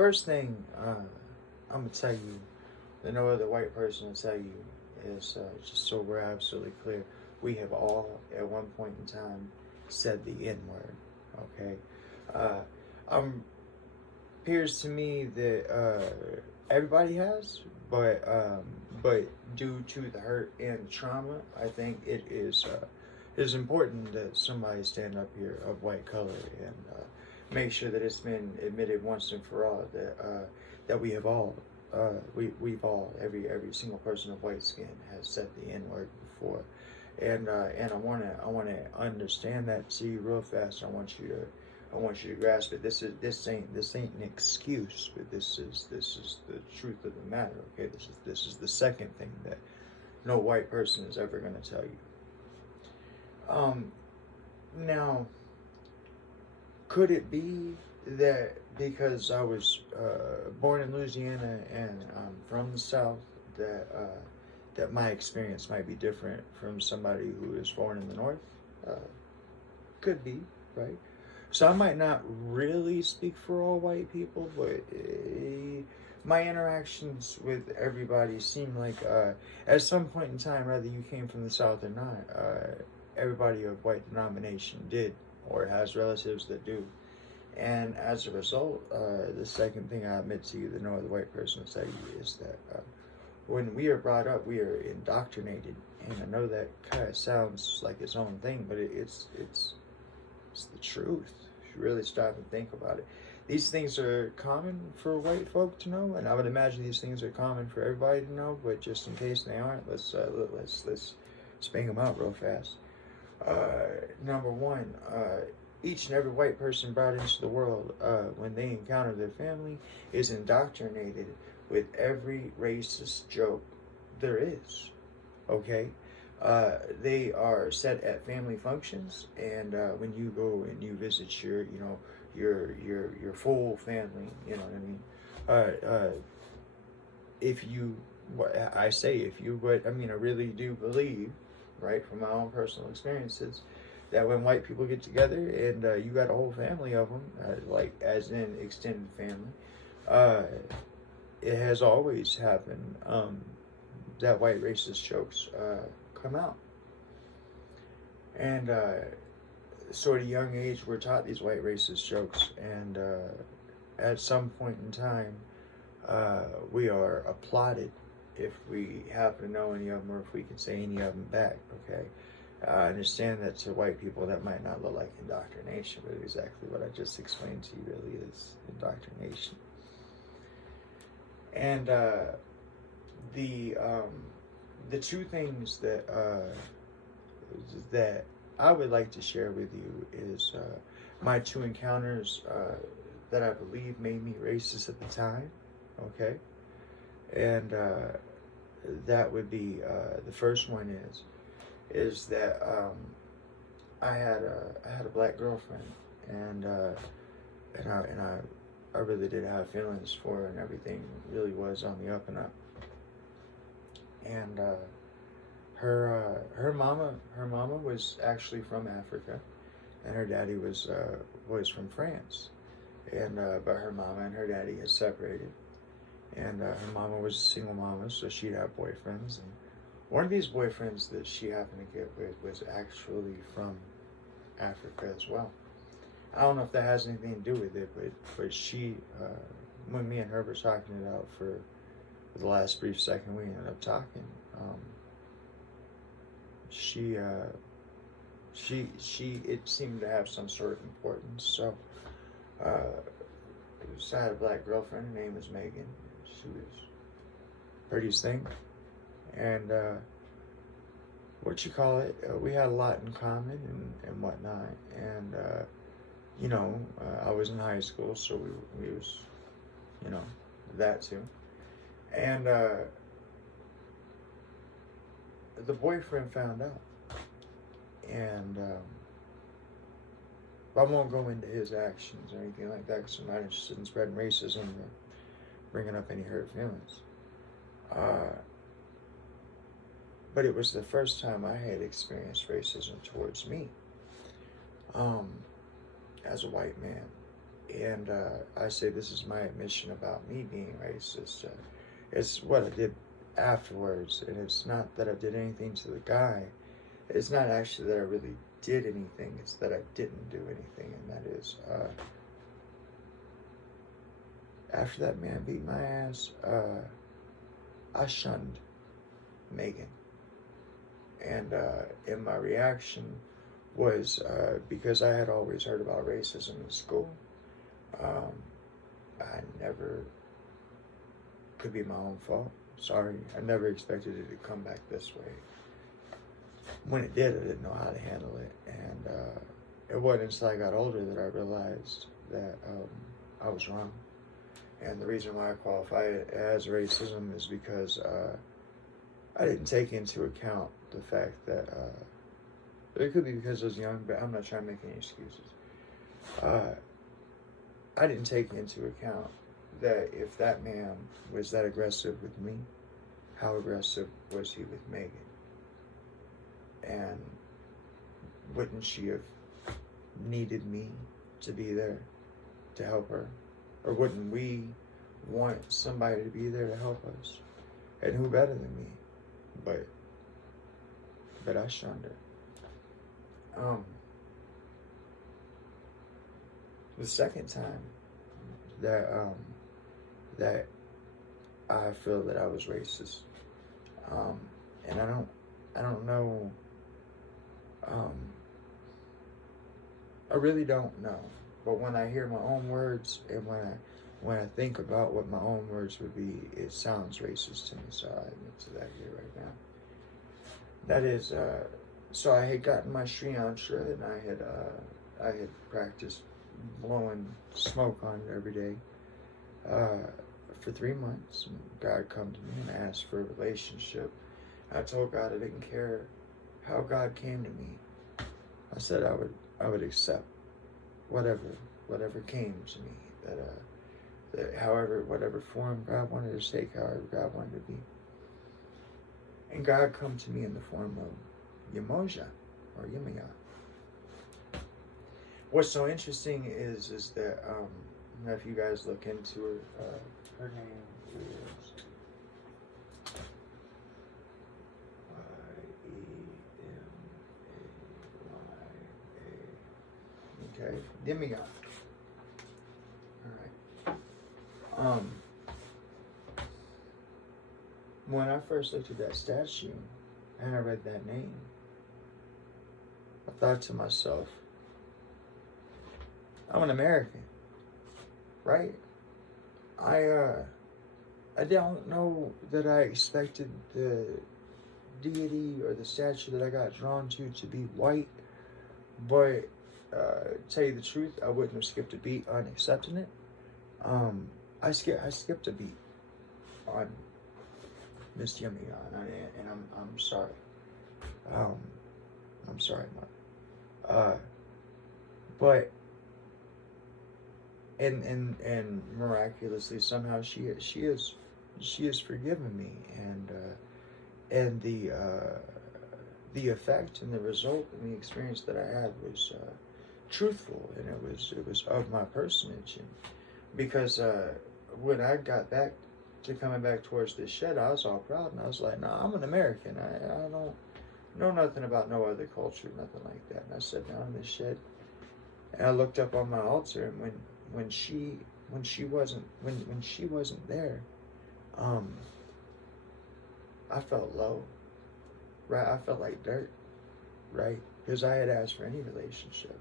first thing I'm gonna tell you that no other white person will tell you is just so we're absolutely clear. We have all, at one point in time, said the N word. Okay, appears to me that everybody has, but due to the hurt and trauma, I think it is important that somebody stand up here of white color and make sure that it's been admitted once and for all that we have all we've all every single person of white skin has said the N word before, and I wanna understand that to you real fast. I want you to grasp it. This ain't an excuse, but this is the truth of the matter. Okay, this is the second thing that no white person is ever gonna tell you. Now, could it be that because I was born in Louisiana and I'm from the South, that my experience might be different from somebody who is born in the North? Could be, right? So I might not really speak for all white people, but my interactions with everybody seem like at some point in time, whether you came from the South or not, everybody of white denomination did or has relatives that do. And as a result, the second thing I admit to you that no other white person will tell you is that when we are brought up, we are indoctrinated. And I know that kind of sounds like its own thing, but it's the truth. If you really stop and think about it. These things are common for white folk to know, and I would imagine these things are common for everybody to know. But just in case they aren't, let's bang them out real fast. Number one, each and every white person brought into the world, when they encounter their family, is indoctrinated with every racist joke there is. Okay, they are set at family functions, and when you go and you visit your full family, you know what I mean. If you, I say if you, but I mean I really do believe, right, from my own personal experiences, that when white people get together and you got a whole family of them, like as in extended family, it has always happened that white racist jokes come out. And so at a young age, we're taught these white racist jokes, and at some point in time, we are applauded if we happen to know any of them or if we can say any of them back, okay? I understand that to white people that might not look like indoctrination, but exactly what I just explained to you really is indoctrination. And the two things that I would like to share with you is my two encounters that I believe made me racist at the time, okay? And that would be the first one is that I had a black girlfriend, and I really did have feelings for her, and everything really was on the up and up. And her mama was actually from Africa, and her daddy was from France, and but her mama and her daddy had separated, and her mama was a single mama, so she'd have boyfriends, and one of these boyfriends that she happened to get with was actually from Africa as well. I don't know if that has anything to do with it, but she, when me and her were talking it out for the last brief second we ended up talking, it seemed to have some sort of importance. So, I had a black girlfriend. Her name was Megan. She was prettiest thing, and we had a lot in common and whatnot, and I was in high school, so we was, that too, and the boyfriend found out, and I won't go into his actions or anything like that because I'm not interested in spreading racism or bringing up any hurt feelings. But it was the first time I had experienced racism towards me as a white man. And I say this is my admission about me being racist. It's what I did afterwards, and it's not that I did anything to the guy. It's not actually that I really did anything. It's that I didn't do anything, and that is after that man beat my ass, I shunned Megan, and my reaction was because I had always heard about racism in school. I never could be my own fault. Sorry, I never expected it to come back this way. When it did, I didn't know how to handle it, and it wasn't until I got older that I realized that I was wrong. And the reason why I qualify it as racism is because I didn't take into account the fact that it could be because I was young, but I'm not trying to make any excuses. I didn't take into account that if that man was that aggressive with me, how aggressive was he with Megan? And wouldn't she have needed me to be there to help her? Or wouldn't we want somebody to be there to help us? And who better than me? But I shunned her. The second time that I feel that I was racist, and I don't know. I really don't know. But when I hear my own words and when I think about what my own words would be, it sounds racist to me. So I admit to that here right now. That is, so I had gotten my Sri Yantra, and I had practiced blowing smoke on it every day for 3 months. And God come to me and asked for a relationship. I told God I didn't care how God came to me. I said I would accept whatever came to me, that however, whatever form God wanted to take, however God wanted to be. And God come to me in the form of Yamoja, or Yamiya. What's so interesting is that, if you guys look into her name is Y-E-M-A-Y-A. Okay, Yamiya. All right. When I first looked at that statue and I read that name, I thought to myself, I'm an American, right? I don't know that I expected the deity or the statue that I got drawn to be white, but tell you the truth, I wouldn't have skipped a beat on accepting it. I skipped a beat on Miss Yamiya, and I'm sorry. I'm sorry, Mark. But and miraculously somehow she has forgiven me, and the effect and the result and the experience that I had was truthful, and it was of my personage, and because when I got back to coming back towards this shed, I was all proud, and I was like, no, I'm an American. I don't know nothing about no other culture, nothing like that. And I sat down in this shed, and I looked up on my altar, and when she wasn't there, I felt low, right? I felt like dirt, right? Because I had asked for any relationship.